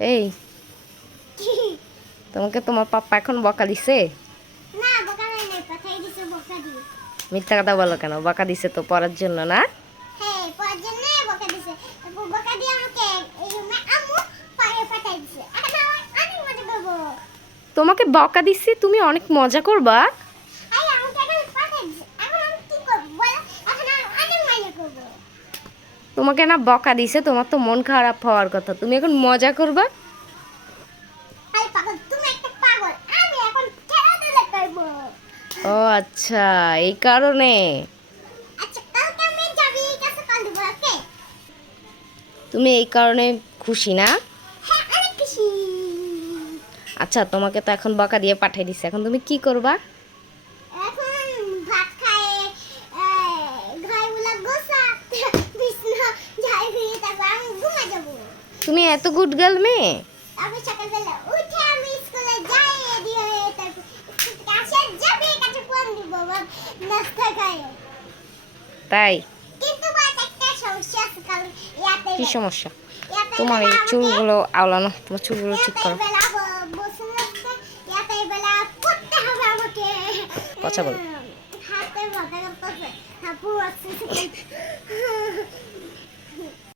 এই, তোমাকে তোমার পাপ্পা এখন বকা দিছে? না বকা নাই নাই পাঠাই দিছে বকা দিয়ে। মিথ্যা কথা বলো কেন? বকা দিছে তো পড়ার জন্য না? হ্যাঁ পড়ার জন্য বকা দিছে। বকা দিয়ে আমাকে এই রুমে আম্মু পায়ে পাঠাই দিছে। এখন আমি অনেক মজা করবো। তোমাকে বকা দিছে, তুমি অনেক মজা করবা? আই আমাকে এখন পাঠাই দিছে। এখন আমি কি করবো বলো? এখন আমি অনেক মজা করবো। তোমাকে না বকা দিছে, তোমার তো মন খারাপ হওয়ার কথা, তুমি এখন মজা করবা? আই পাগল তুমি একটা পাগল। আমি এখন খেলাধুলা করবো। ও আচ্ছা, এই কারণে। আচ্ছা কালকে আমি যাবি কাছে কল দিব ওকে? তুমি এই কারণে খুশি না? হ্যাঁ অনেক খুশি। আচ্ছা, তোমাকে তো এখন বকা দিয়ে পাঠিয়ে দিছে, এখন তুমি কি করবা? এখন ভাত খায় ঘরগুলো গোছা বিছনা ঝাড় দিয়ে তারপর আমি ঘুমা যাবো। তুমি এত গুড গার্ল মেয়ে? তারপর সকালবেলা উঠে আমি স্কুলে যাই রেডি হয়ে তারপর স্কুল থেকে আসে যাবে কাছে ফোন দিব বাবা নাস্তা খায়। তাই? কিন্তু বাট একটা সমস্যা আছে কারণ ইয়াতে কি সমস্যা? ইয়াতে তোমার বেলা এই আমাকে চুলগুলো আওলানো, তোমার চুলগুলো ঠিক ইয়াতে করো। বেলা বসে লাগছে ইয়াতে বেলা পড়তে হবে আমাকে। কথা বলো। হাতে মাথা কাঁপতেছে হাপু আসছে